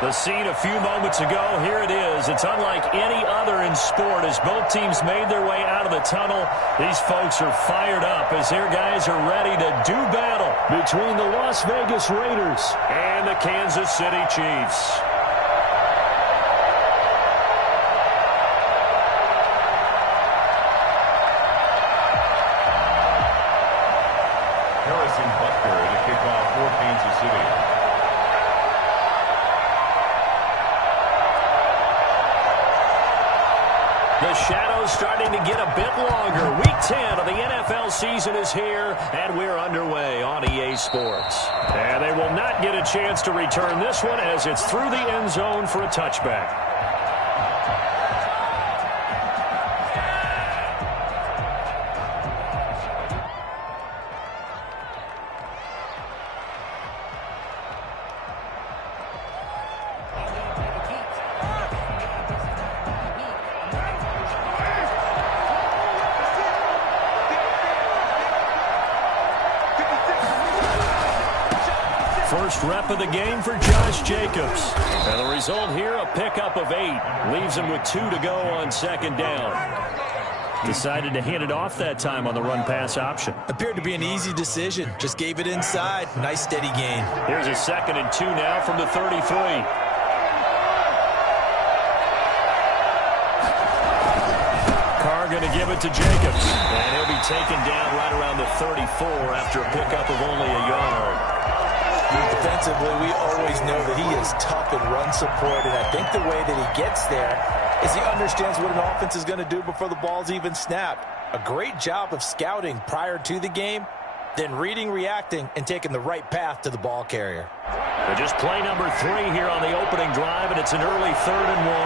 The scene a few moments ago, here it is. It's unlike any other in sport as both teams made their way out of the tunnel. These folks are fired up as their guys are ready to do battle between the Las Vegas Raiders and the Kansas City Chiefs. The shadow's starting to get a bit longer. Week 10 of the NFL season is here, and we're underway on EA Sports. And they will not get a chance to return this one as it's through the end zone for a touchback. First rep of the game for Josh Jacobs. And the result here, a pickup of 8. Leaves him with 2 to go on second down. Decided to hand it off that time on the run-pass option. Appeared to be an easy decision. Just gave it inside. Nice steady gain. Here's a 2nd and 2 now from the 33. Carr going to give it to Jacobs. And he'll be taken down right around the 34 after a pickup of only a yard. Defensively, we always know that he is tough in run support, and I think the way that he gets there is he understands what an offense is going to do before the ball's even snapped. A great job of scouting prior to the game, then reading, reacting, and taking the right path to the ball carrier. They just play number 3 here on the opening drive, and it's an early 3rd and 1.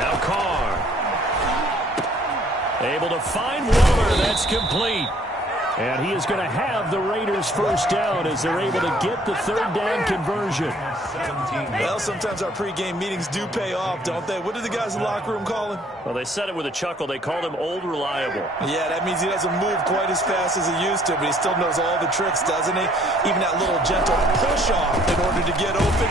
Now Carr. Able to find Waller. That's complete. And he is going to have the Raiders first down as they're able to get the 3rd down conversion. Well, sometimes our pregame meetings do pay off, don't they? What did the guys in the locker room call him? Well, they said it with a chuckle. They called him Old Reliable. Yeah, that means he doesn't move quite as fast as he used to, but he still knows all the tricks, doesn't he? Even that little gentle push-off in order to get open,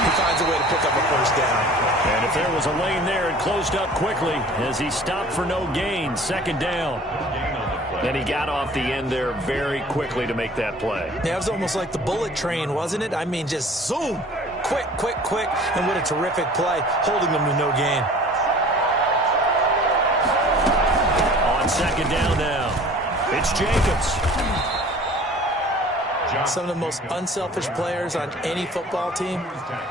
he finds a way to pick up a first down. And if there was a lane there, it closed up quickly as he stopped for no gain. 2nd down. And he got off the end there very quickly to make that play. Yeah, it was almost like the bullet train, wasn't it? I mean, just zoom. Quick, quick, quick. And what a terrific play, holding them to no gain. On 2nd down now, it's Jacobs. Some of the most unselfish players on any football team,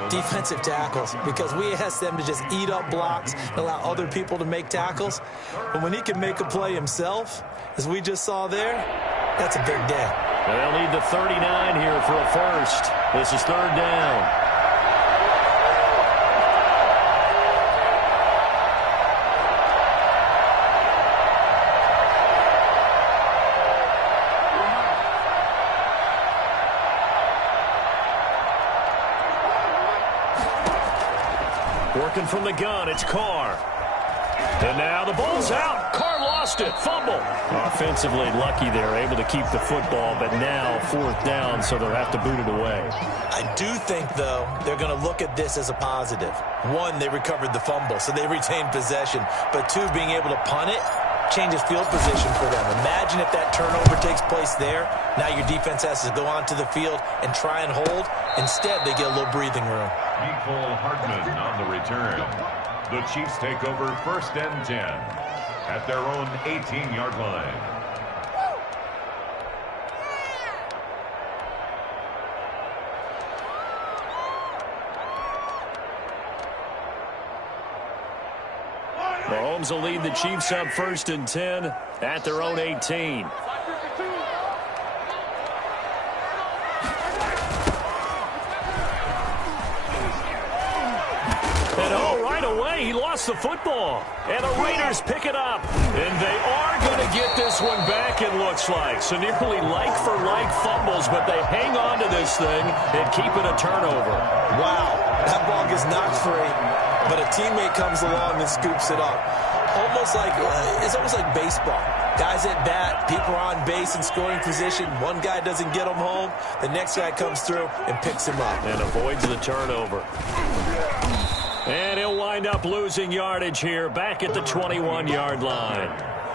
defensive tackles, because we ask them to just eat up blocks and allow other people to make tackles. But when he can make a play himself, as we just saw there, that's a big day. They'll need the 39 here for a first. This is 3rd down. Working from the gun, it's Carr. And now the ball's out. Carr lost it. Fumble. Offensively lucky there, able to keep the football, but now 4th down, so they'll have to boot it away. I do think, though, they're going to look at this as a positive. 1, they recovered the fumble, so they retained possession. But 2, being able to punt it changes field position for them. Imagine if that turnover takes place there. Now your defense has to go onto the field and try and hold. Instead, they get a little breathing room. Nicole Hardman on the return. The Chiefs take over 1st and 10 at their own 18-yard line. Mahomes will lead the Chiefs up 1st and 10 at their own 18. He lost the football, and the Raiders pick it up, and they are going to get this one back, it looks like. So nearly like-for-like fumbles, but they hang on to this thing and keep it a turnover. Wow, that ball gets knocked free, but a teammate comes along and scoops it up. It's almost like baseball. Guys at bat, people are on base in scoring position. One guy doesn't get him home. The next guy comes through and picks him up. And avoids the turnover. And he'll wind up losing yardage here back at the 21-yard line.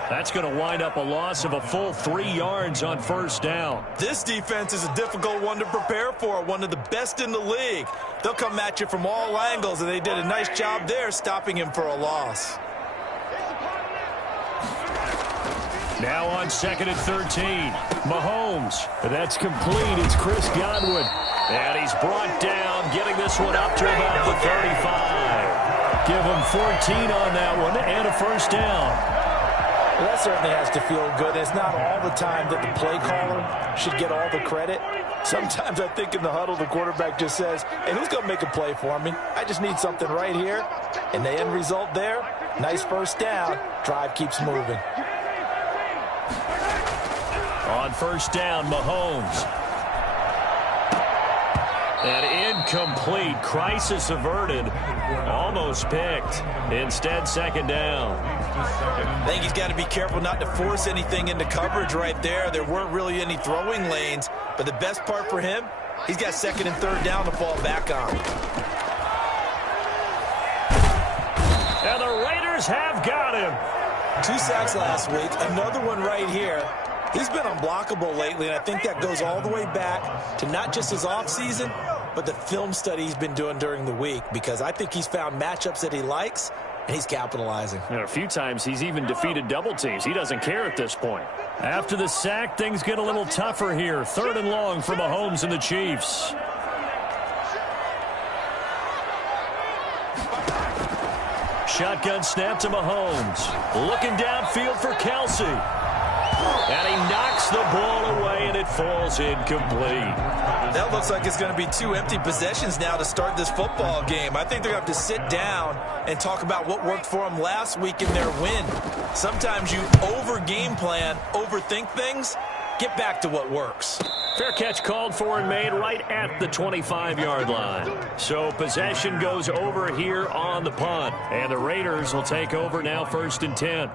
That's going to wind up a loss of a full 3 yards on first down. This defense is a difficult one to prepare for, one of the best in the league. They'll come at you from all angles, and they did a nice job there stopping him for a loss. Now on 2nd and 13, Mahomes. That's complete. It's Chris Godwin. And he's brought down, getting this one up to about the 35. Give him 14 on that one and a first down. Well, that certainly has to feel good. It's not all the time that the play caller should get all the credit. Sometimes I think in the huddle, the quarterback just says, hey, who's going to make a play for me? I just need something right here. And the end result there, nice first down. Drive keeps moving. On first down, Mahomes. And incomplete. Crisis averted. Almost picked. Instead, second down. I think he's got to be careful not to force anything into coverage right there. There weren't really any throwing lanes. But the best part for him, he's got 2nd and 3rd down to fall back on. And the Raiders have got him. 2 sacks last week. Another one right here. He's been unblockable lately, and I think that goes all the way back to not just his offseason, but the film study he's been doing during the week, because I think he's found matchups that he likes, and he's capitalizing. And a few times he's even defeated double teams. He doesn't care at this point. After the sack, things get a little tougher here. 3rd and long for Mahomes and the Chiefs. Shotgun snap to Mahomes. Looking downfield for Kelsey. And he knocks the ball away, and it falls incomplete. That looks like it's going to be 2 empty possessions now to start this football game. I think they're going to have to sit down and talk about what worked for them last week in their win. Sometimes you over-game plan, overthink things. Get back to what works. Fair catch called for and made right at the 25-yard line. So possession goes over here on the punt. And the Raiders will take over now 1st and 10.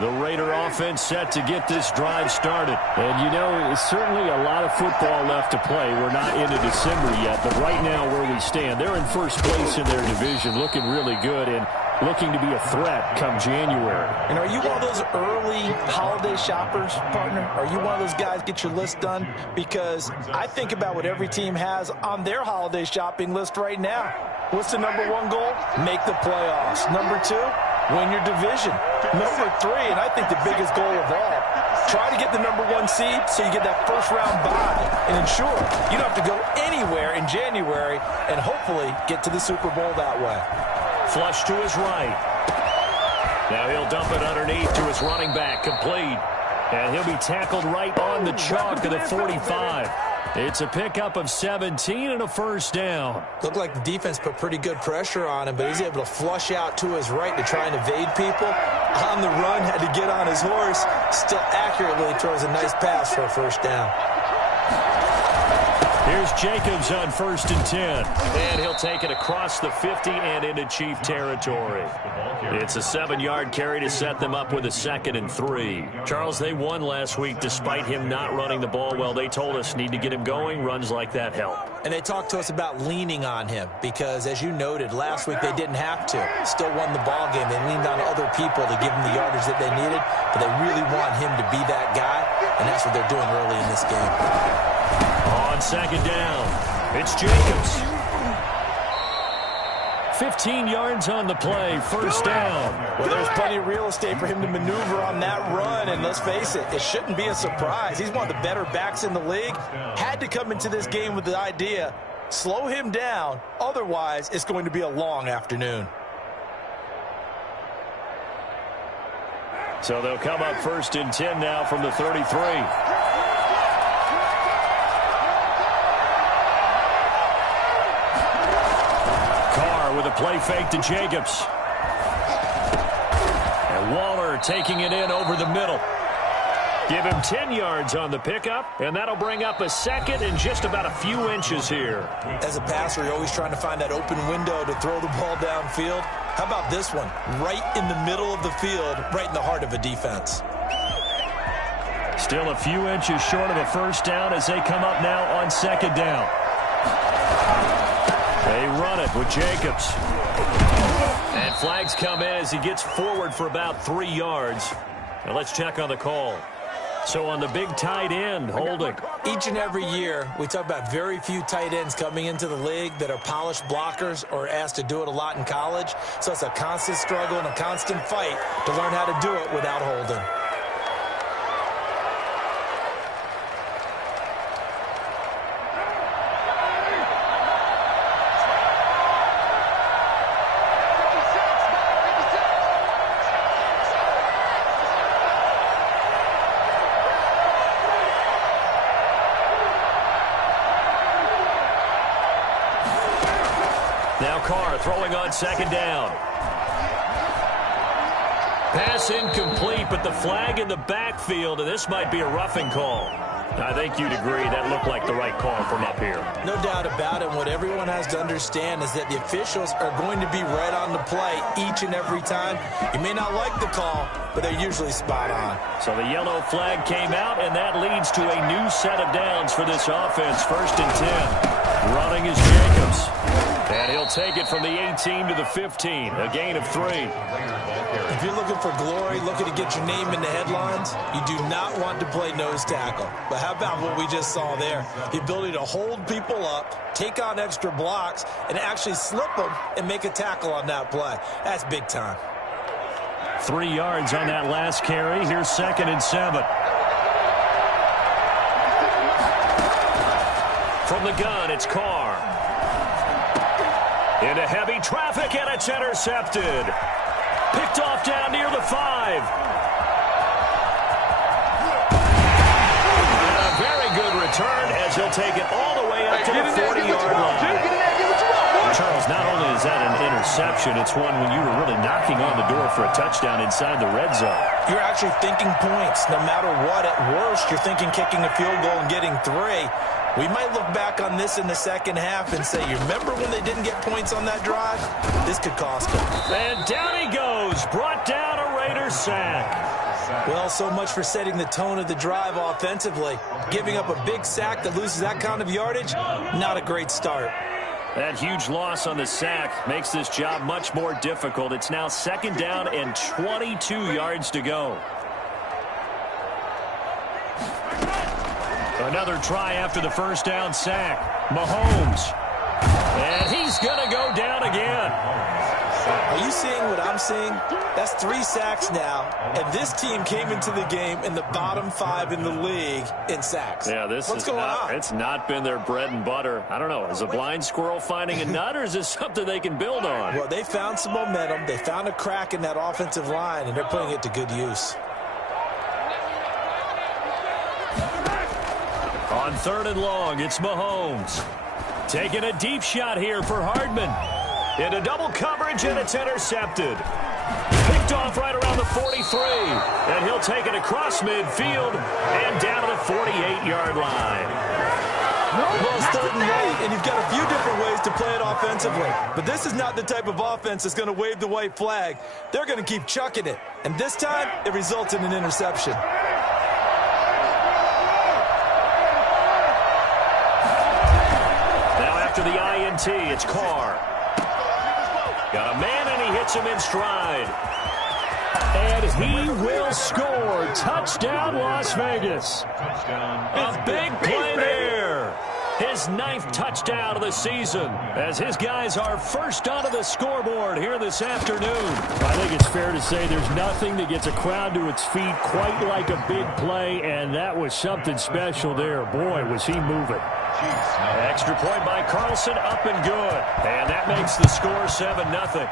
The Raider offense set to get this drive started. And, you know, it's certainly a lot of football left to play. We're not into December yet, but right now where we stand, they're in first place in their division, looking really good and looking to be a threat come January. And are you one of those early holiday shoppers, partner? Are you one of those guys get your list done? Because I think about what every team has on their holiday shopping list right now. What's the number 1 goal? Make the playoffs. Number 2? Win your division. Number 3, and I think the biggest goal of all, try to get the number 1 seed so you get that first-round bye and ensure you don't have to go anywhere in January and hopefully get to the Super Bowl that way. Flush to his right. Now he'll dump it underneath to his running back, complete. And he'll be tackled right on the chalk of the 45. It's a pickup of 17 and a first down. Looked like the defense put pretty good pressure on him, but he's able to flush out to his right to try and evade people. On the run, had to get on his horse. Still accurately throws a nice pass for a first down. Here's Jacobs on 1st and 10. And he'll take it across the 50 and into Chief territory. It's a 7-yard carry to set them up with a 2nd and 3. Charles, they won last week despite him not running the ball well. They told us need to get him going. Runs like that help. And they talked to us about leaning on him because, as you noted, last week they didn't have to. Still won the ball game. They leaned on other people to give them the yardage that they needed, but they really want him to be that guy, and that's what they're doing early in this game. On 2nd down, it's Jacobs. 15 yards on the play, first down. Well, there's plenty of real estate for him to maneuver on that run, and let's face it, it shouldn't be a surprise. He's one of the better backs in the league. Had to come into this game with the idea, slow him down, otherwise it's going to be a long afternoon. So they'll come up 1st and 10 now from the 33. With a play fake to Jacobs. And Waller taking it in over the middle. Give him 10 yards on the pickup, and that'll bring up a second and just about a few inches here. As a passer, you're always trying to find that open window to throw the ball downfield. How about this one? Right in the middle of the field, right in the heart of a defense. Still a few inches short of a first down as they come up now on second down. They run it with Jacobs. And flags come in as he gets forward for about 3 yards. Now let's check on the call. So on the big tight end, holding. Each and every year, we talk about very few tight ends coming into the league that are polished blockers or asked to do it a lot in college. So it's a constant struggle and a constant fight to learn how to do it without holding. Now Carr throwing on second down. Pass incomplete, but the flag in the backfield, and this might be a roughing call. I think you'd agree that looked like the right call from up here. No doubt about it. What everyone has to understand is that the officials are going to be right on the play each and every time. You may not like the call, but they're usually spot on. So the yellow flag came out, and that leads to a new set of downs for this offense. 1st and 10. Running is Jacobs. And he'll take it from the 18 to the 15, a gain of 3. If you're looking for glory, looking to get your name in the headlines, you do not want to play nose tackle. But how about what we just saw there? The ability to hold people up, take on extra blocks, and actually slip them and make a tackle on that play. That's big time. 3 yards on that last carry. Here's 2nd and 7. From the gun, it's Carr. Into heavy traffic, and it's intercepted. Picked off down near the 5. And a very good return as he'll take it all the way up to the 40-yard line. Charles, not only is that an interception, it's one when you were really knocking on the door for a touchdown inside the red zone. You're actually thinking points. No matter what, at worst, you're thinking kicking a field goal and getting 3. We might look back on this in the second half and say, you remember when they didn't get points on that drive? This could cost them. And down he goes. Brought down a Raider sack. Well, so much for setting the tone of the drive offensively. Giving up a big sack that loses that kind of yardage, not a great start. That huge loss on the sack makes this job much more difficult. It's now 2nd down and 22 yards to go. Another try after the first down sack. Mahomes. And he's going to go down again. Are you seeing what I'm seeing? That's 3 sacks now, and this team came into the game in the bottom 5 in the league in sacks. Yeah, What's going on? It's not been their bread and butter. I don't know. Is a blind squirrel finding a nut, or is this something they can build on? Well, they found some momentum. They found a crack in that offensive line, and they're putting it to good use. On 3rd and long, it's Mahomes. Taking a deep shot here for Hardman. Into double coverage, and it's intercepted. Picked off right around the 43. And he'll take it across midfield and down to the 48-yard line. Well, it's 3rd and long, and you've got a few different ways to play it offensively. But this is not the type of offense that's going to wave the white flag. They're going to keep chucking it. And this time, it results in an interception. Now after the INT, it's Carr. Got a man, and he hits him in stride. And he will score. Touchdown, Las Vegas. A big play there. His 9th touchdown of the season as his guys are first onto the scoreboard here this afternoon. I think it's fair to say there's nothing that gets a crowd to its feet quite like a big play, and that was something special there. Boy, was he moving. Extra point by Carlson, up and good. And that makes the score 7-0.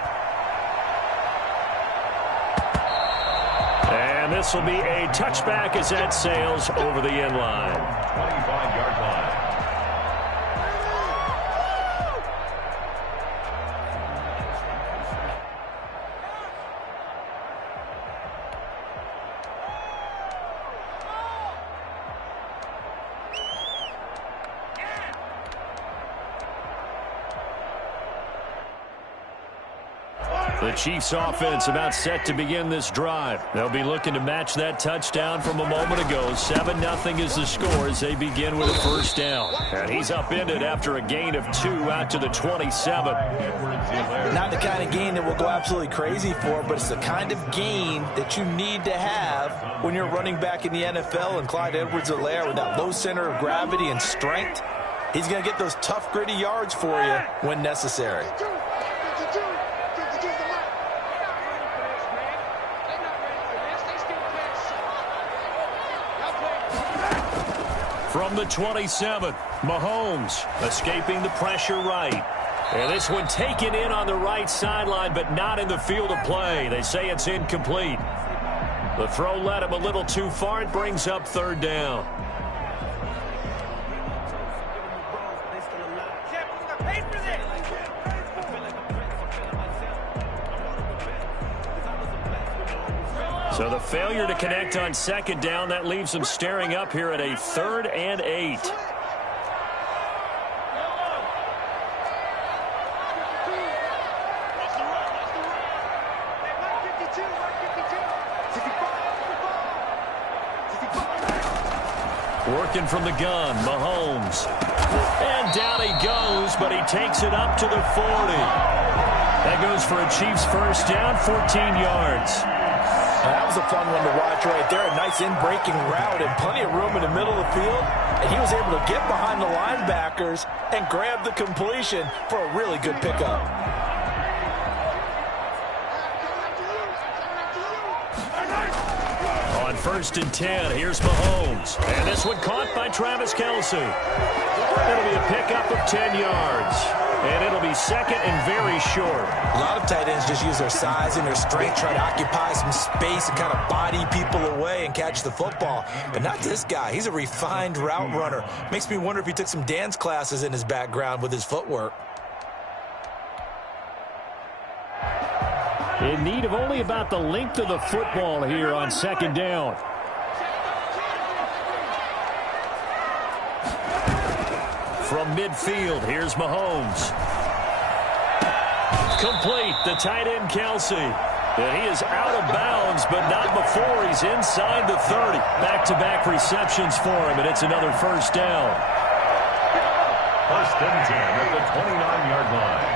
And this will be a touchback as that sails over the end line. 25-yard line. The Chiefs offense about set to begin this drive. They'll be looking to match that touchdown from a moment ago. 7-0 is the score as they begin with a first down. And he's upended after a gain of 2 out to the 27. Not the kind of gain that we'll go absolutely crazy for, but it's the kind of gain that you need to have when you're running back in the NFL. And Clyde Edwards-Helaire with that low center of gravity and strength, he's going to get those tough, gritty yards for you when necessary. From the 27, Mahomes escaping the pressure right. And this one taken in on the right sideline, but not in the field of play. They say it's incomplete. The throw led him a little too far. It brings up third down. So the failure to connect on second down, that leaves them staring up here at a 3rd and 8. Working from the gun, Mahomes. And down he goes, but he takes it up to the 40. That goes for a Chiefs first down, 14 yards. That was a fun one to watch right there. A nice in-breaking route and plenty of room in the middle of the field. And he was able to get behind the linebackers and grab the completion for a really good pickup. On 1st and 10, here's Mahomes. And this one caught by Travis Kelce. It'll be a pickup of 10 yards. And it'll be second and very short. A lot of tight ends just use their size and their strength, try to occupy some space and kind of body people away and catch the football. But not this guy. He's a refined route runner. Makes me wonder if he took some dance classes in his background with his footwork. In need of only about the length of the football here on second down. From midfield, here's Mahomes. Complete, the tight end Kelce. And he is out of bounds, but not before he's inside the 30. Back-to-back receptions for him, and it's another first down. 1st and 10 at the 29-yard line.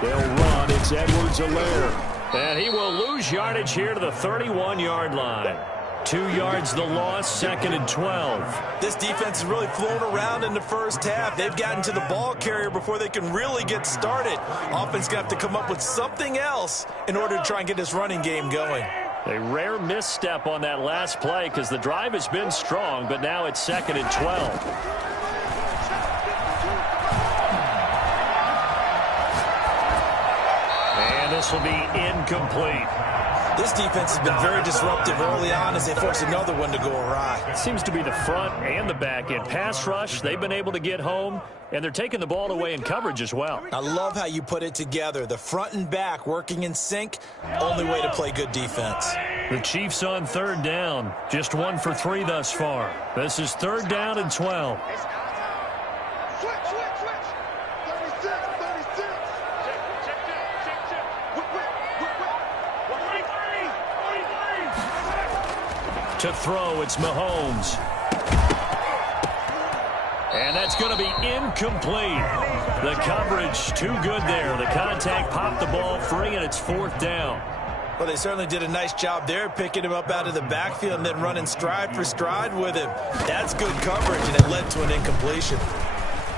They'll run. It's Edwards-Helaire. And he will lose yardage here to the 31-yard line. 2 yards the loss, 2nd and 12. This defense has really flown around in the first half. They've gotten to the ball carrier before they can really get started. Offense going to have to come up with something else in order to try and get this running game going. A rare misstep on that last play because the drive has been strong, but now it's 2nd and 12. This will be incomplete. This defense has been very disruptive early on as they force another one to go awry. It seems to be the front and the back end. Pass rush, they've been able to get home, and they're taking the ball away in coverage as well. I love how you put it together. The front and back working in sync, only way to play good defense. The Chiefs on 3rd down, just 1 for 3 thus far. This is 3rd down and 12. To throw, it's Mahomes. And that's going to be incomplete. The coverage too good there. The contact popped the ball free, and it's 4th down. Well, they certainly did a nice job there, picking him up out of the backfield and then running stride for stride with him. That's good coverage, and it led to an incompletion.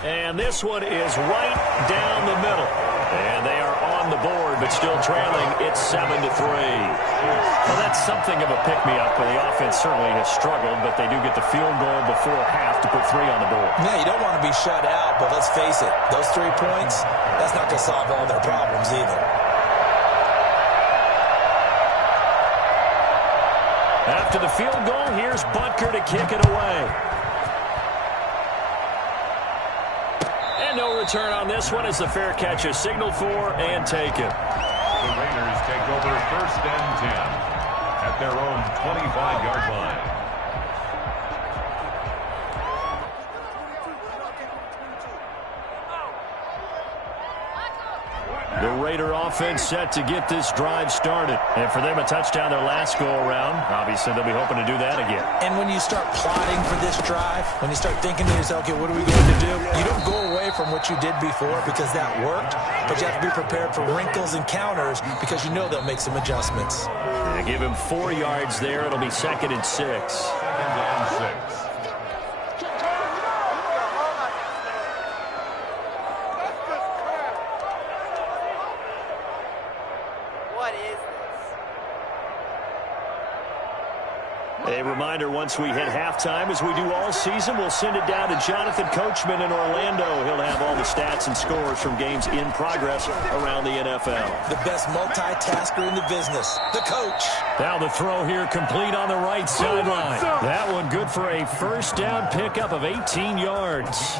And this one is right down the middle. And they are on the board, but still trailing. It's 7-3. Well, that's something of a pick-me-up. The offense certainly has struggled, but they do get the field goal before half to put 3 on the board. Yeah, you don't want to be shut out, but let's face it, those 3 points, that's not going to solve all their problems either. After the field goal, here's Butker to kick it away. And no return on this one as the fair catch is signaled for and taken. The Raiders take over 1st and 10 at their own 25-yard line. The Raider offense set to get this drive started. And for them, a touchdown their last go-around. Obviously, they'll be hoping to do that again. And when you start plotting for this drive, when you start thinking to yourself, okay, what are we going to do? You don't go away from what you did before because that worked, but you have to be prepared for wrinkles and counters because you know they'll make some adjustments. They give him 4 yards there. It'll be 2nd and 6. 2nd and 6. A reminder, once we hit halftime, as we do all season, we'll send it down to Jonathan Coachman in Orlando. He'll have all the stats and scores from games in progress around the NFL. The best multitasker in the business, the coach. Now the throw here complete on the right sideline. That one good for a first down pickup of 18 yards.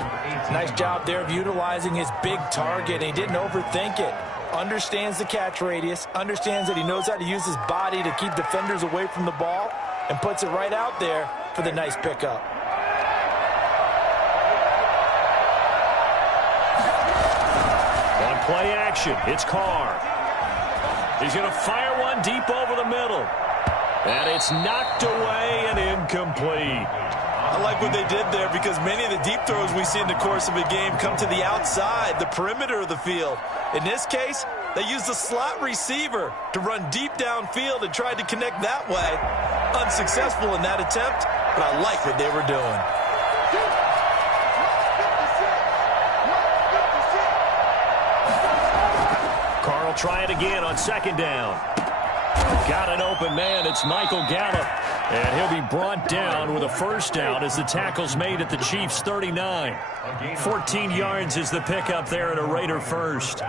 Nice job there of utilizing his big target, and he didn't overthink it. Understands the catch radius, understands that he knows how to use his body to keep defenders away from the ball, and puts it right out there for the nice pickup. On play action, it's Carr. He's going to fire one deep over the middle. And it's knocked away and incomplete. I like what they did there because many of the deep throws we see in the course of a game come to the outside, the perimeter of the field. In this case, they used the slot receiver to run deep downfield and tried to connect that way. Unsuccessful in that attempt, but I like what they were doing. Carl try it again on 2nd down. Got an open man. It's Michael Gallup. And he'll be brought down with a first down as the tackle's made at the Chiefs' 39. 14 yards is the pickup there at a Raider first.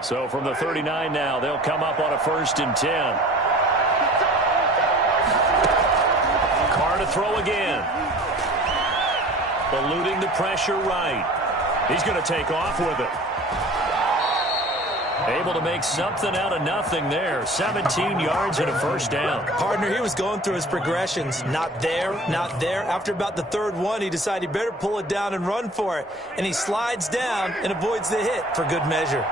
So from the 39 now, they'll come up on a 1st and 10. Carr to throw again. Eluding the pressure right. He's going to take off with it. Able to make something out of nothing there. 17 yards and a first down. Partner, he was going through his progressions. Not there, not there. After about the 3rd one, he decided he better pull it down and run for it. And he slides down and avoids the hit for good measure.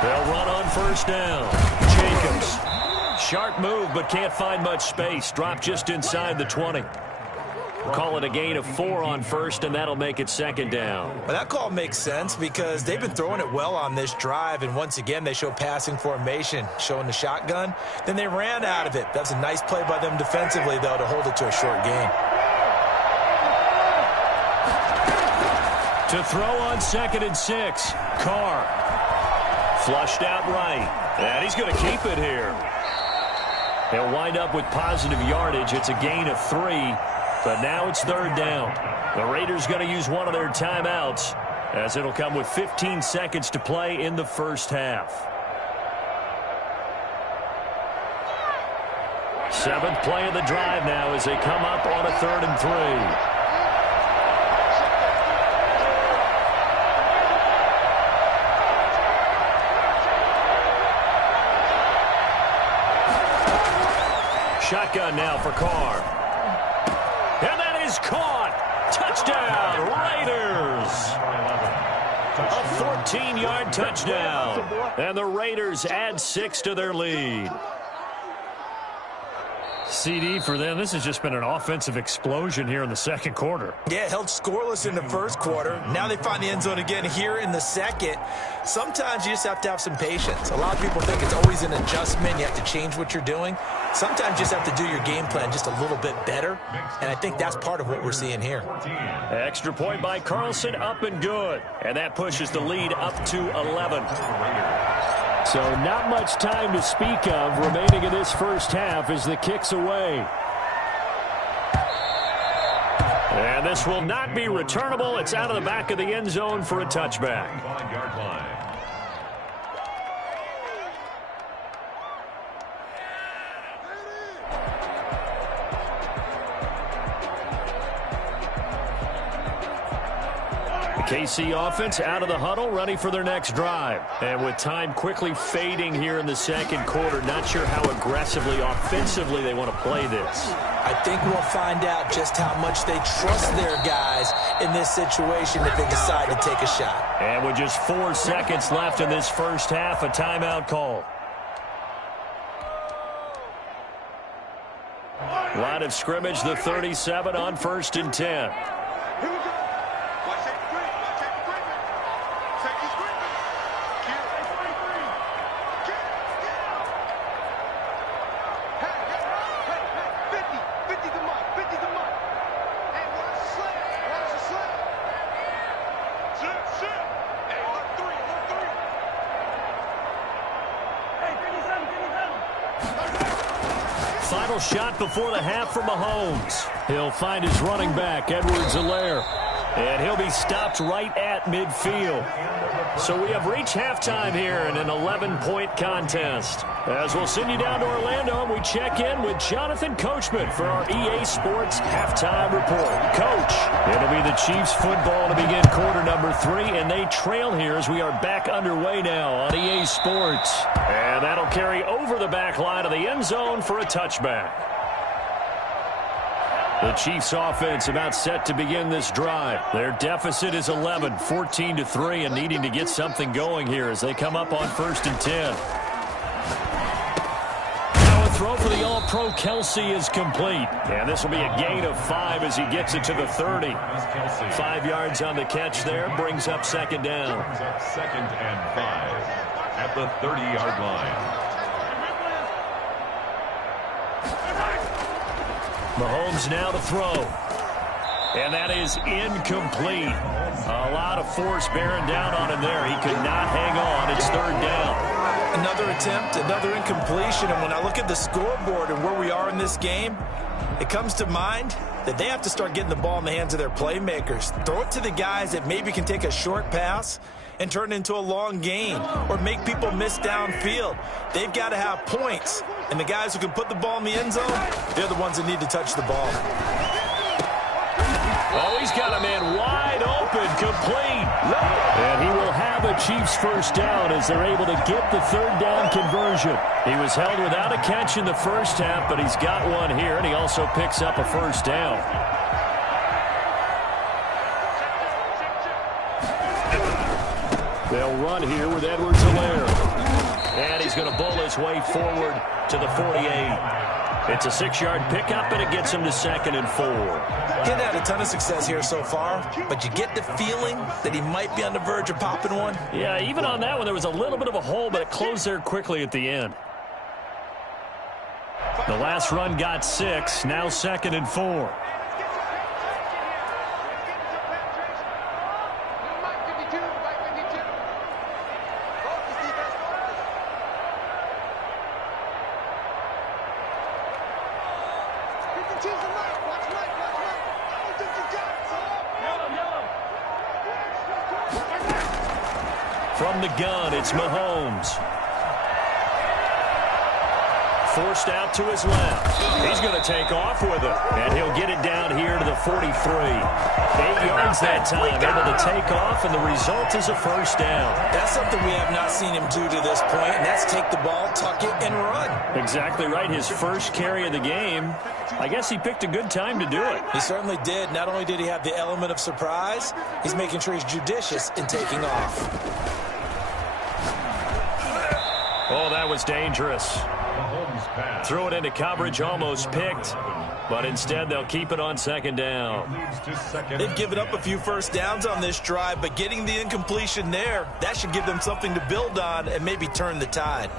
They'll run on 1st down. Jacobs. Sharp move, but can't find much space. Dropped just inside the 20. Call it a gain of 4 on 1st, and that'll make it 2nd down. Well, that call makes sense because they've been throwing it well on this drive, and once again, they show passing formation, showing the shotgun. Then they ran out of it. That's a nice play by them defensively, though, to hold it to a short gain. To throw on 2nd and 6, Carr. Flushed out right, and he's going to keep it here. He'll wind up with positive yardage. It's a gain of 3, but now it's 3rd down. The Raiders going to use one of their timeouts as it'll come with 15 seconds to play in the first half. 7th play of the drive now as they come up on a 3rd and 3. Shotgun now for Carr. And that is caught. Touchdown, Raiders. A 14-yard touchdown. And the Raiders add 6 to their lead. CD for them, this has just been an offensive explosion here in the 2nd quarter. Yeah, held scoreless in the 1st quarter. Now they find the end zone again here in the 2nd. Sometimes you just have to have some patience. A lot of people think it's always an adjustment. You have to change what you're doing. Sometimes you just have to do your game plan just a little bit better, and I think that's part of what we're seeing here. Extra point by Carlson, up and good. And that pushes the lead up to 11. So not much time to speak of remaining in this first half as the kick's away. And this will not be returnable. It's out of the back of the end zone for a touchback. KC offense out of the huddle, ready for their next drive. And with time quickly fading here in the second quarter, not sure how aggressively, offensively they want to play this. I think we'll find out just how much they trust their guys in this situation if they decide to take a shot. And with just 4 seconds left in this first half, a timeout call. Line of scrimmage, the 37 on 1st and 10. Final shot before the half for Mahomes. He'll find his running back, Edwards-Helaire. And he'll be stopped right at midfield. So we have reached halftime here in an 11-point contest. As we'll send you down to Orlando, and we check in with Jonathan Coachman for our EA Sports Halftime Report. Coach, it'll be the Chiefs football to begin quarter number 3, and they trail here as we are back underway now on EA Sports. And that'll carry over the back line of the end zone for a touchback. The Chiefs offense about set to begin this drive. Their deficit is 11, 14-3, and needing to get something going here as they come up on 1st and 10. Now a throw for the All-Pro Kelce is complete. And this will be a gain of 5 as he gets it to the 30. 5 yards on the catch there, brings up second down. Brings up 2nd and 5 at the 30-yard line. Mahomes now to throw. And that is incomplete. A lot of force bearing down on him there. He could not hang on. It's 3rd down. Another attempt, another incompletion. And when I look at the scoreboard and where we are in this game, it comes to mind that they have to start getting the ball in the hands of their playmakers. Throw it to the guys that maybe can take a short pass and turn it into a long gain or make people miss downfield. They've got to have points. And the guys who can put the ball in the end zone, they're the ones that need to touch the ball. Oh, he's got a man wide open, complete. And he will have a Chiefs first down as they're able to get the 3rd down conversion. He was held without a catch in the first half, but he's got one here, and he also picks up a first down. They'll run here with Edwards-Helaire. And he's going to bowl his way forward to the 48. It's a 6-yard pickup, and it gets him to 2nd and 4. He hasn't had a ton of success here so far, but you get the feeling that he might be on the verge of popping one. Yeah, even on that one, there was a little bit of a hole, but it closed there quickly at the end. The last run got 6, now 2nd and 4. From the gun, it's Mahomes. Forced out to his left. He's going to take off with it. And he'll get it down here to the 43. 8 yards that time, able to take off, and the result is a first down. That's something we have not seen him do to this point, and that's take the ball, tuck it, and run. Exactly right. His first carry of the game. I guess he picked a good time to do it. He certainly did. Not only did he have the element of surprise, he's making sure he's judicious in taking off. Oh, that was dangerous. Threw it into coverage, almost picked. But instead, they'll keep it on 2nd down. They've given up a few first downs on this drive, but getting the incompletion there, that should give them something to build on and maybe turn the tide.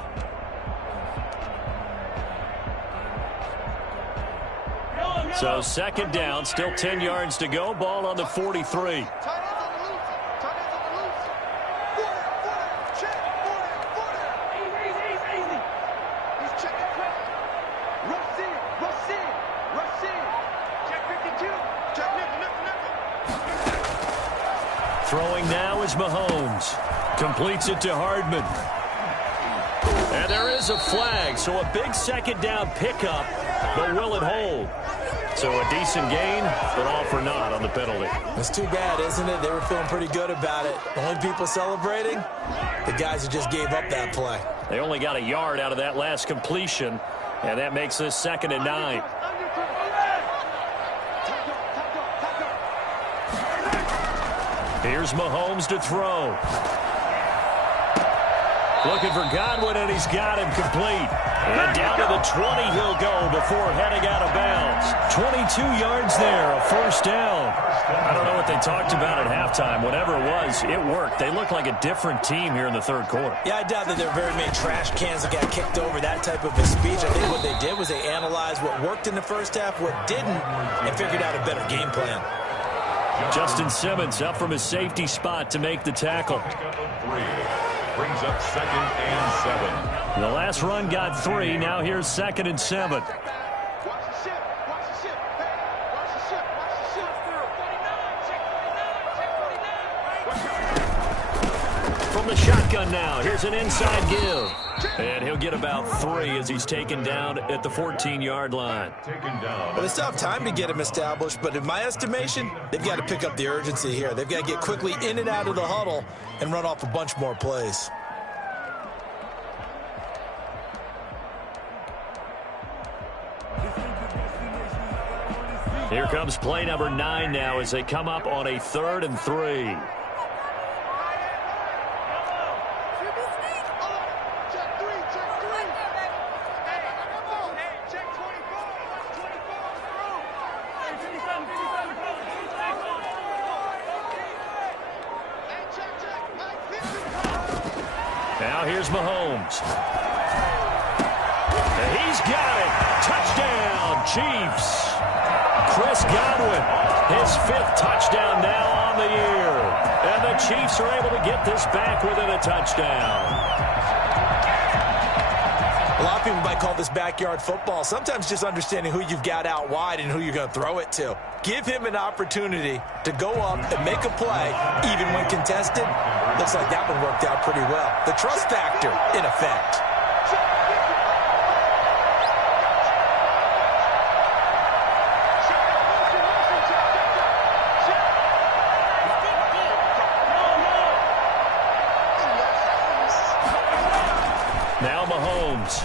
So 2nd down, still 10 yards to go. Ball on the 43. Throwing now is Mahomes. Completes it to Hardman. And there is a flag, so a big 2nd down pickup, but will it hold? So a decent gain, but all for naught on the penalty. It's too bad, isn't it? They were feeling pretty good about it. The only people celebrating, the guys who just gave up that play. They only got a yard out of that last completion, and that makes this 2nd and 9. Here's Mahomes to throw. Looking for Godwin, and he's got him complete. And down to the 20 he'll go before heading out of bounds. 22 yards there, a first down. I don't know what they talked about at halftime. Whatever it was, it worked. They look like a different team here in the third quarter. Yeah, I doubt that there were very many trash cans that got kicked over, that type of a speech. I think what they did was they analyzed what worked in the first half, what didn't, and figured out a better game plan. Justin Simmons up from his safety spot to make the tackle. Brings up 2nd and 7. The last run got 3. Now here's 2nd and 7. From the shotgun now, here's an inside give. And he'll get about 3 as he's taken down at the 14-yard line. Well, they still have time to get him established, but in my estimation, they've got to pick up the urgency here. They've got to get quickly in and out of the huddle and run off a bunch more plays. Here comes play number 9 now as they come up on a 3rd and 3. Now here's Mahomes. And he's got it. Touchdown, Chiefs. Chris Godwin, his 5th touchdown now on the year. And the Chiefs are able to get this back within a touchdown. A lot of people might call this backyard football. Sometimes just understanding who you've got out wide and who you're going to throw it to. Give him an opportunity to go up and make a play, even when contested. Looks like that one worked out pretty well. The trust factor in effect. Now Mahomes.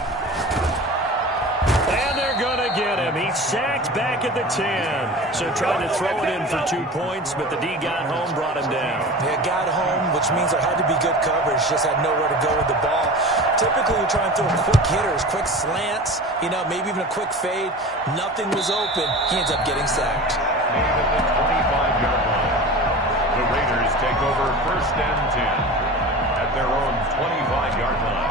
And they're going to get him. He's sacked back at the 10. So trying to throw it in for 2 points, but the D got home, brought him down. Yeah, got home, which means there had to be good coverage. Just had nowhere to go with the ball. Typically, you're trying to throw quick hitters, quick slants, maybe even a quick fade. Nothing was open. He ends up getting sacked. And at the 25-yard line, the Raiders take over 1st and 10 at their own 25-yard line.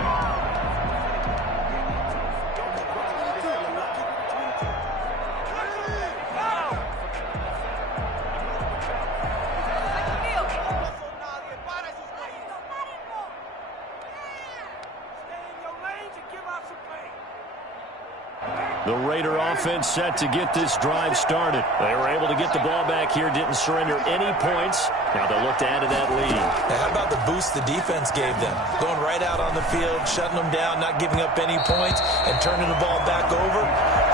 The Raider offense set to get this drive started. They were able to get the ball back here, didn't surrender any points. Now they'll look to add to that lead. Now, how about the boost the defense gave them? Going right out on the field, shutting them down, not giving up any points, and turning the ball back over.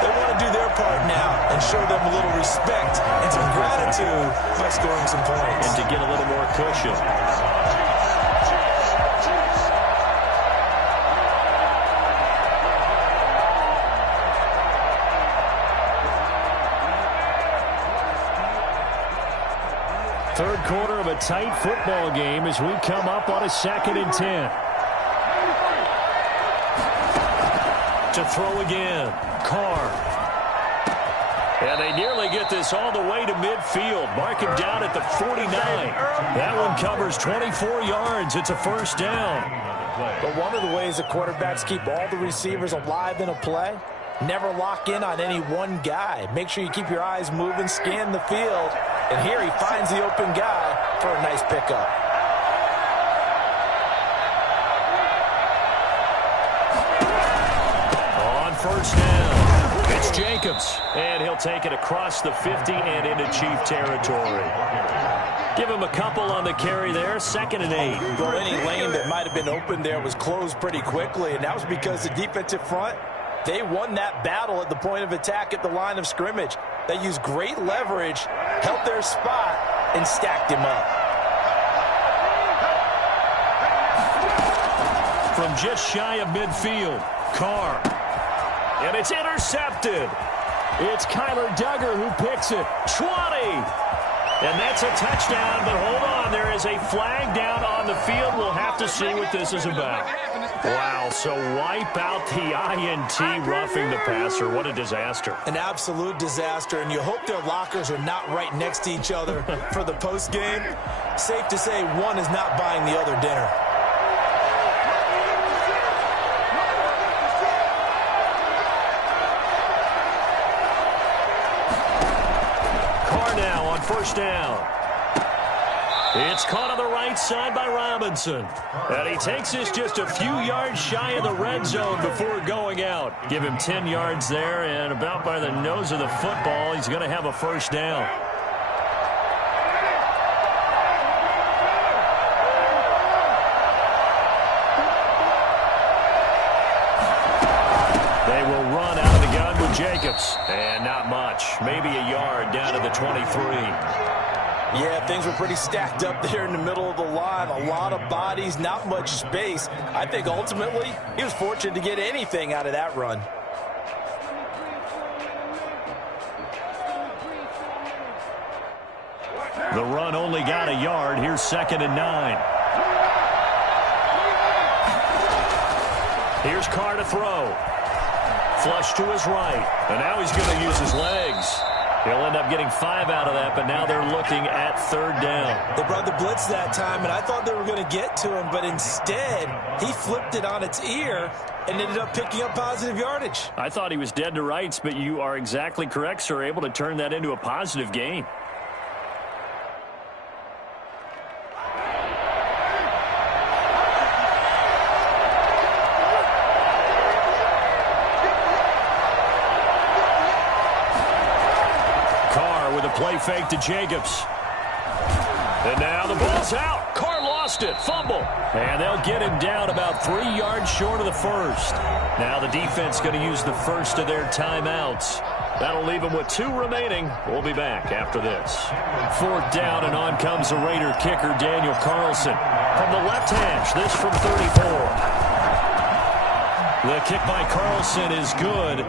They want to do their part now and show them a little respect and some gratitude by scoring some points. And to get a little more cushion. Third quarter of a tight football game as we come up on a 2nd and 10. To throw again. Carr. And they nearly get this all the way to midfield. Mark him down at the 49. That one covers 24 yards. It's a first down. But one of the ways the quarterbacks keep all the receivers alive in a play, never lock in on any one guy. Make sure you keep your eyes moving, scan the field. And here he finds the open guy for a nice pickup. On first down, it's Jacobs. And he'll take it across the 50 and into Chief territory. Give him a couple on the carry there, 2nd and 8. Well, any lane that might have been open there was closed pretty quickly, and that was because the defensive front, they won that battle at the point of attack at the line of scrimmage. They used great leverage, held their spot, and stacked him up. From just shy of midfield, Carr. And it's intercepted. It's Kyler Duggar who picks it. 20. And that's a touchdown, but hold on. There is a flag down on the field. We'll have to see what this is about. Wow, so wipe out the INT, roughing the passer. What a disaster. An absolute disaster, and you hope their lockers are not right next to each other for the postgame. Safe to say one is not buying the other dinner. First down. It's caught on the right side by Robinson. And he takes this just a few yards shy of the red zone before going out. Give him 10 yards there, and about by the nose of the football, he's going to have a first down. They will run out of the gun with Jacobs. And not much. Maybe a yard down to the 23. Yeah, things were pretty stacked up there in the middle of the line. A lot of bodies, not much space. I think ultimately he was fortunate to get anything out of that run. The run only got a yard. Here's 2nd and 9. Here's Carr to throw. Flush to his right. And now he's going to use his legs. He'll end up getting 5 out of that, but now they're looking at 3rd down. They brought the blitz that time, and I thought they were going to get to him, but instead he flipped it on its ear and ended up picking up positive yardage. I thought he was dead to rights, but you are exactly correct, sir. Able to turn that into a positive gain. Play fake to Jacobs. And now the ball's out. Carr lost it. Fumble. And they'll get him down about 3 yards short of the first. Now the defense going to use the first of their timeouts. That'll leave them with 2 remaining. We'll be back after this. 4th down, and on comes the Raider kicker, Daniel Carlson. From the left hash, this from 34. The kick by Carlson is good.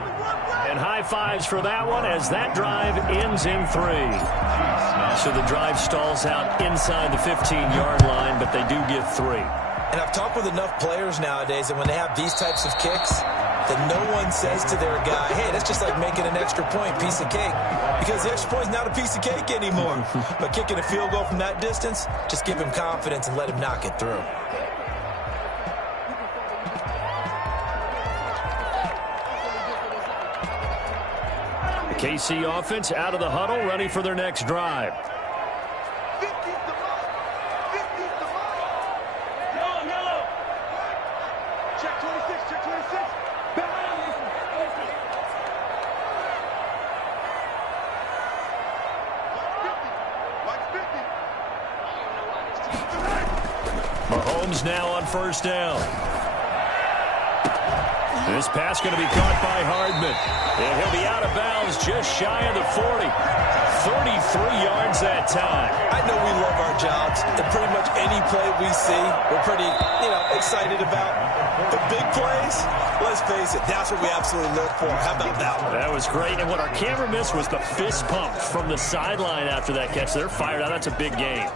And high fives for that one as that drive ends in 3. So the drive stalls out inside the 15-yard line, but they do get 3. And I've talked with enough players nowadays that when they have these types of kicks, that no one says to their guy, hey, that's just like making an extra point, piece of cake. Because the extra point's not a piece of cake anymore. But kicking a field goal from that distance, just give him confidence and let him knock it through. KC offense out of the huddle, ready for their next drive. Check 26, check 26. Mahomes now on 1st down. This pass going to be caught by Hardman. And he'll be out of bounds just shy of the 40. 33 yards that time. I know we love our jobs, and pretty much any play we see, we're pretty, excited about. The big plays, let's face it, that's what we absolutely look for. How about that one? That was great. And what our camera missed was the fist pump from the sideline after that catch. They're fired out. That's a big game.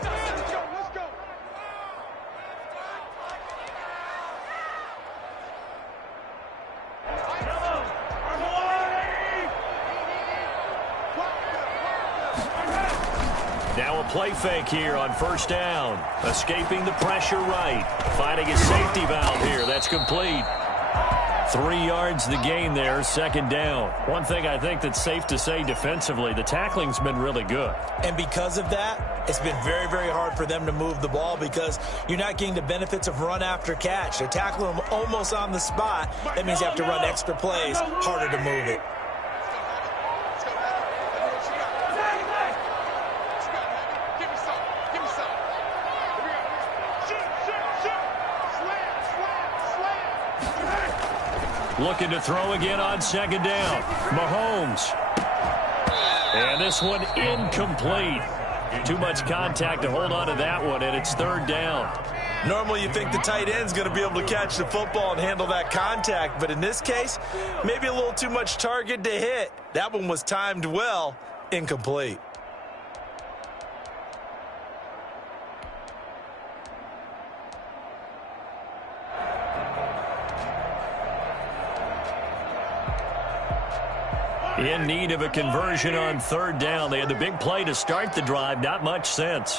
Now a play fake here on 1st down. Escaping the pressure right. Finding a safety valve here. That's complete. 3 yards the gain there, 2nd down. One thing I think that's safe to say defensively, the tackling's been really good. And because of that, it's been very, very hard for them to move the ball because you're not getting the benefits of run after catch. They're tackling them almost on the spot. That means you have to run extra plays, harder to move it. Looking to throw again on 2nd down. Mahomes. And this one incomplete. Too much contact to hold on to that one, and it's third down. Normally you think the tight end's going to be able to catch the football and handle that contact, but in this case, maybe a little too much target to hit. That one was timed well, incomplete. In need of a conversion on third down. They had the big play to start the drive. Not much sense.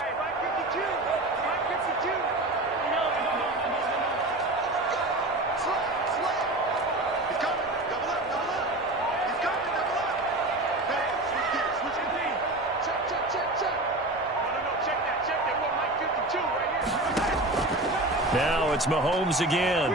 Now it's Mahomes again.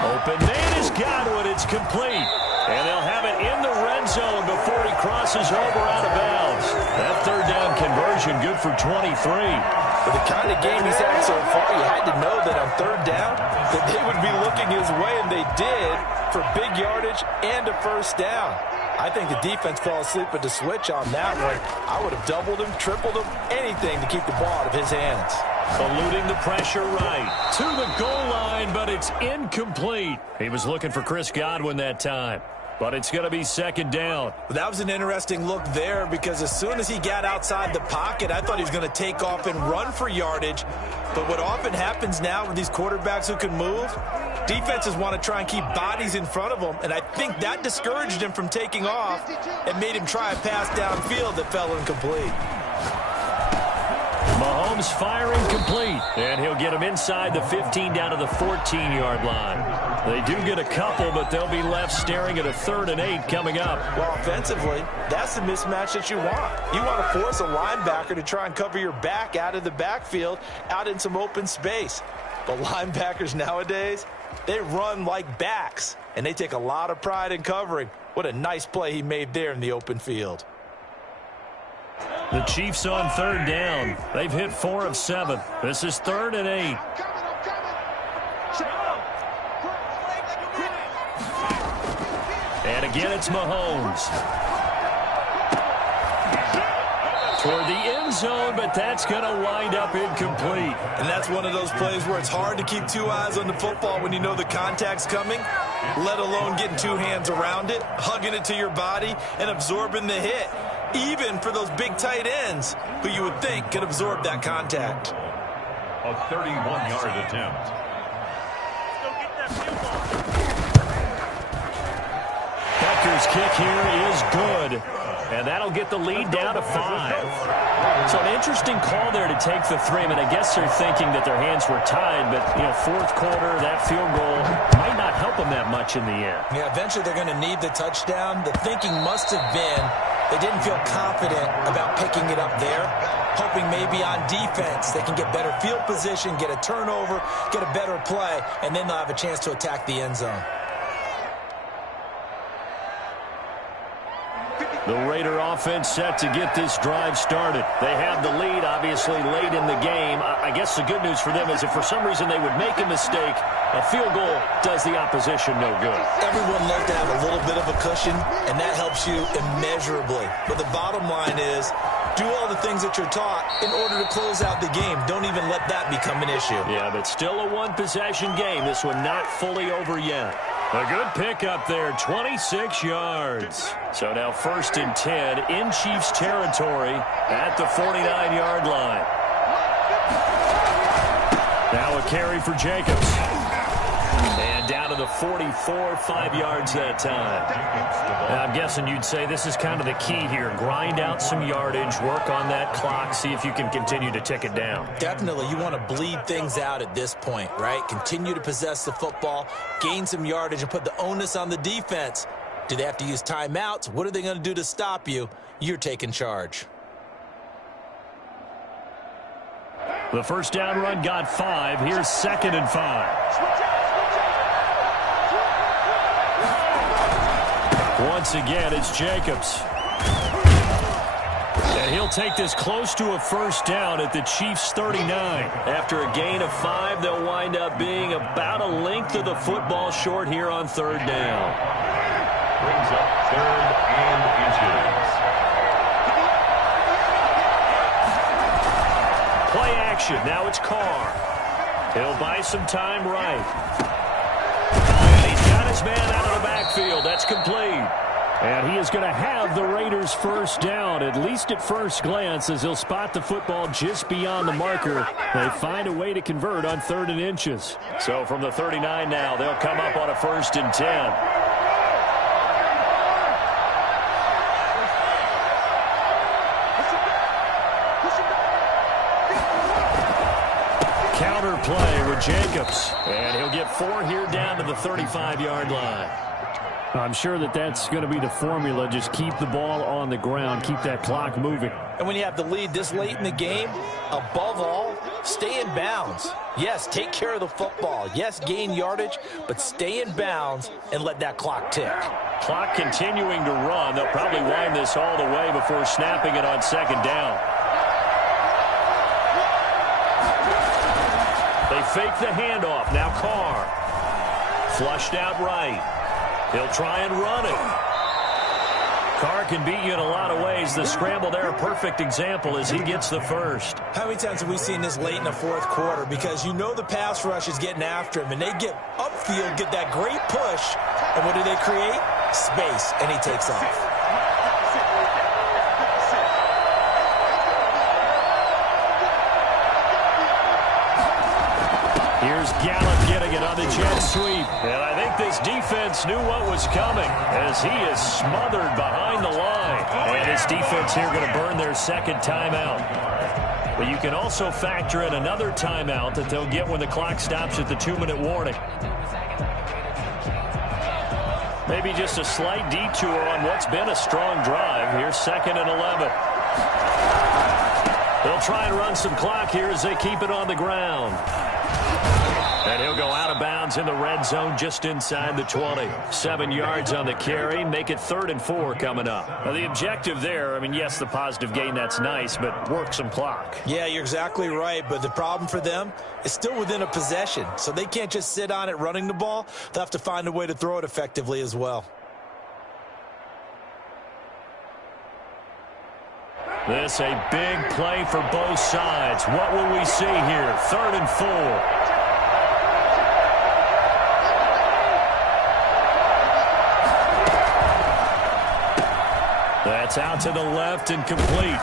Open man has got it. It's complete. And they'll have it in the red zone before he crosses over out of bounds. That third down conversion good for 23. For the kind of game he's had so far, you had to know that on third down that they would be looking his way, and they did, for big yardage and a first down. I think the defense fell asleep at the switch on that one. I would have doubled him, tripled him, anything to keep the ball out of his hands. Eluding the pressure right to the goal line, but it's incomplete. He was looking for Chris Godwin that time, but it's going to be second down. That was an interesting look there because as soon as he got outside the pocket, I thought he was going to take off and run for yardage. But what often happens now with these quarterbacks who can move, defenses want to try and keep bodies in front of them, and I think that discouraged him from taking off and made him try a pass downfield that fell incomplete. Mahomes firing complete, and he'll get him inside the 15 down to the 14-yard line. They do get a couple, but they'll be left staring at a 3rd and 8 coming up. Well, offensively, that's the mismatch that you want. You want to force a linebacker to try and cover your back out of the backfield, out in some open space. But linebackers nowadays, they run like backs, and they take a lot of pride in covering. What a nice play he made there in the open field. The Chiefs on third down. They've hit 4 of 7. This is 3rd and 8. And again, it's Mahomes. Toward the end zone, but that's going to wind up incomplete. And that's one of those plays where it's hard to keep 2 eyes on the football when you know the contact's coming, let alone getting 2 hands around it, hugging it to your body, and absorbing the hit. Even for those big tight ends who you would think could absorb that contact. A 31-yard attempt. Becker's kick here is good, and that'll get the lead down to 5. So an interesting call there to take the 3. I mean, I guess they're thinking that their hands were tied, but, you know, 4th quarter, that field goal might not help them that much in the end. Yeah, eventually they're going to need the touchdown. The thinking must have been they didn't feel confident about picking it up there, hoping maybe on defense they can get better field position, get a turnover, get a better play, and then they'll have a chance to attack the end zone. The Raider offense set to get this drive started. They have the lead, obviously, late in the game. I guess the good news for them is if for some reason they would make a mistake, a field goal does the opposition no good. Everyone loves to have a little bit of a cushion, and that helps you immeasurably. But the bottom line is, do all the things that you're taught in order to close out the game. Don't even let that become an issue. Yeah, but still a one-possession game. This one not fully over yet. A good pickup there, 26 yards. So now 1st and 10 in Chiefs territory at the 49-yard line. Now a carry for Jacobs. And down to the 44, 5 yards that time. Now I'm guessing you'd say this is kind of the key here. Grind out some yardage, work on that clock, see if you can continue to tick it down. Definitely. You want to bleed things out at this point, right? Continue to possess the football, gain some yardage, and put the onus on the defense. Do they have to use timeouts? What are they going to do to stop you? You're taking charge. The first down run got 5. Here's 2nd and 5. Once again, it's Jacobs. And he'll take this close to a first down at the Chiefs' 39. After a gain of 5, they'll wind up being about a length of the football short here on 3rd down. brings up 3rd and inches. Play action. Now it's Carr. He'll buy some time right. And he's got his man out of the backfield. That's complete. And he is going to have the Raiders first down, at least at first glance, as he'll spot the football just beyond the marker. They find a way to convert on 3rd and inches. So from the 39 now, they'll come up on a 1st and 10. Counter play with Jacobs. And he'll get 4 here down to the 35-yard line. I'm sure that that's going to be the formula. Just keep the ball on the ground. Keep that clock moving. And when you have the lead this late in the game, above all, stay in bounds. Yes, take care of the football. Yes, gain yardage, but stay in bounds and let that clock tick. Clock continuing to run. They'll probably wind this all the way before snapping it on 2nd down. They fake the handoff. Now Carr. Flushed out right. He'll try and run it. Carr can beat you in a lot of ways. The scramble there, a perfect example as he gets the first. How many times have we seen this late in the 4th quarter? Because you know the pass rush is getting after him, and they get upfield, get that great push, and what do they create? Space, and he takes off. Here's Gallup getting it on the jet sweep. And I think this defense knew what was coming as he is smothered behind the line. And this defense here going to burn their 2nd timeout. But you can also factor in another timeout that they'll get when the clock stops at the 2-minute warning. Maybe just a slight detour on what's been a strong drive. Here's 2nd and 11. They'll try and run some clock here as they keep it on the ground. And he'll go out of bounds in the red zone just inside the 20. 7 yards on the carry. Make it 3rd and 4 coming up. Now the objective there, I mean, yes, the positive gain, that's nice, but work some clock. Yeah, you're exactly right, but the problem for them is still within a possession. So they can't just sit on it running the ball. They'll have to find a way to throw it effectively as well. This a big play for both sides. What will we see here? 3rd and 4. That's out to the left and complete.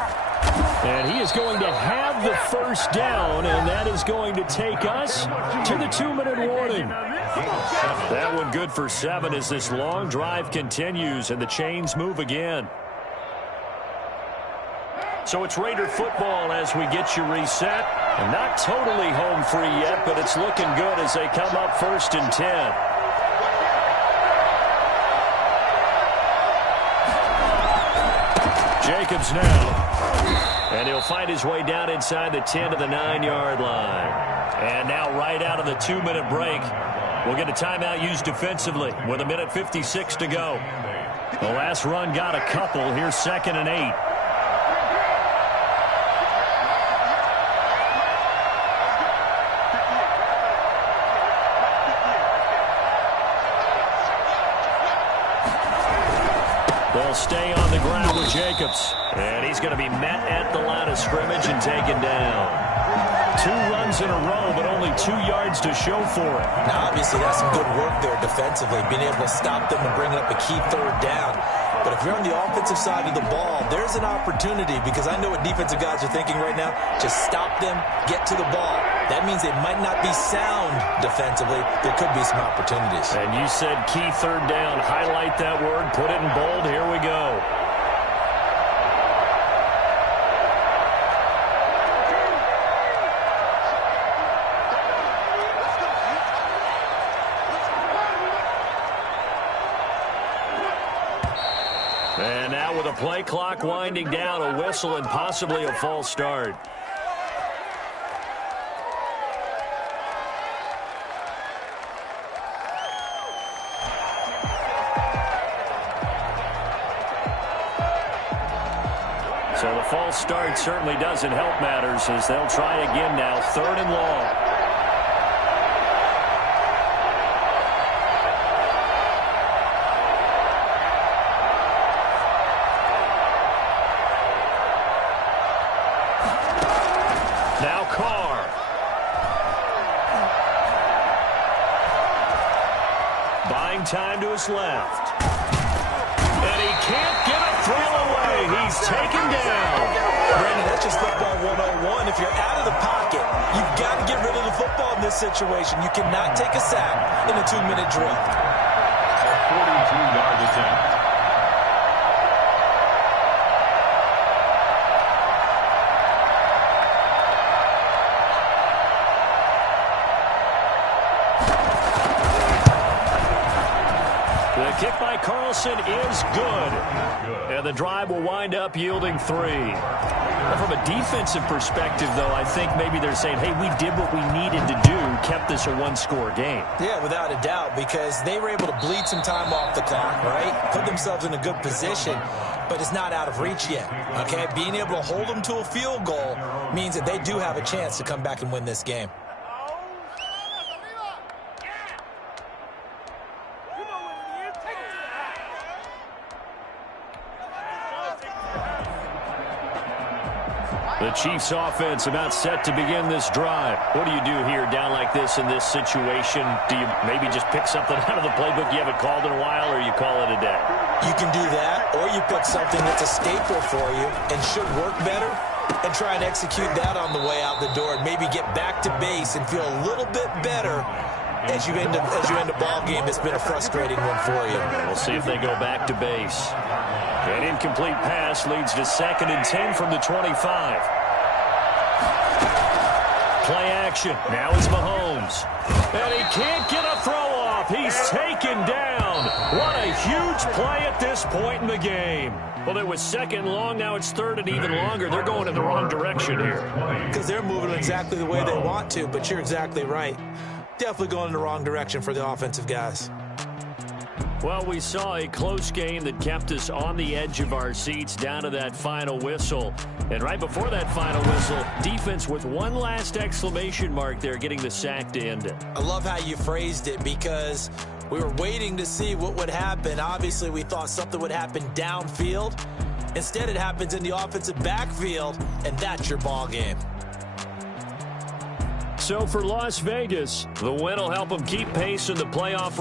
And he is going to have the first down, and that is going to take us to the 2-minute warning. That one good for 7 as this long drive continues and the chains move again. So it's Raider football as we get you reset. And not totally home free yet, but it's looking good as they come up 1st and 10. Jacobs now. And he'll find his way down inside the 10 to the 9-yard line. And now right out of the 2-minute break, we'll get a timeout used defensively with 1:56 to go. The last run got a couple. Here's 2nd and 8. They'll stay on the ground with Jacobs. And he's going to be met at the line of scrimmage and taken down. 2 runs in a row, but only 2 yards to show for it. Now, obviously, that's some good work there defensively, being able to stop them and bring up a key 3rd down. But if you're on the offensive side of the ball, there's an opportunity, because I know what defensive guys are thinking right now. Just stop them, get to the ball. That means they might not be sound defensively. There could be some opportunities. And you said key 3rd down. Highlight that word. Put it in bold. Here we go. And now with a play clock winding down, a whistle and possibly a false start. So the false start certainly doesn't help matters as they'll try again now, 3rd and long. time to his left. And he can't get a throw away. He's taken down. Brandon, that's just football 101. If you're out of the pocket, you've got to get rid of the football in this situation. You cannot take a sack in a 2-minute drill. A 42-yard attempt. The kick by Carlson is good. And the drive will wind up yielding 3. From a defensive perspective, though, I think maybe they're saying, hey, we did what we needed to do, kept this a one-score game. Yeah, without a doubt, because they were able to bleed some time off the clock, right? Put themselves in a good position, but it's not out of reach yet, okay? Being able to hold them to a field goal means that they do have a chance to come back and win this game. The Chiefs offense about set to begin this drive. What do you do here down like this in this situation? Do you maybe just pick something out of the playbook you haven't called in a while, or you call it a day? You can do that, or you pick something that's a staple for you and should work better and try and execute that on the way out the door and maybe get back to base and feel a little bit better as you end a ball game that's been a frustrating one for you. We'll see if they go back to base. An incomplete pass leads to 2nd and 10 from the 25. Play action. Now it's Mahomes. And he can't get a throw off. He's taken down. What a huge play at this point in the game. Well, it was 2nd and long. Now it's 3rd and even longer. They're going in the wrong direction here. Because they're moving exactly the way they want to, but you're exactly right. Definitely going in the wrong direction for the offensive guys. Well, we saw a close game that kept us on the edge of our seats down to that final whistle. And right before that final whistle, defense with one last exclamation mark there, getting the sack to end it. I love how you phrased it, because we were waiting to see what would happen. Obviously, we thought something would happen downfield. Instead, it happens in the offensive backfield, and that's your ball game. So for Las Vegas, the win will help them keep pace in the playoff race.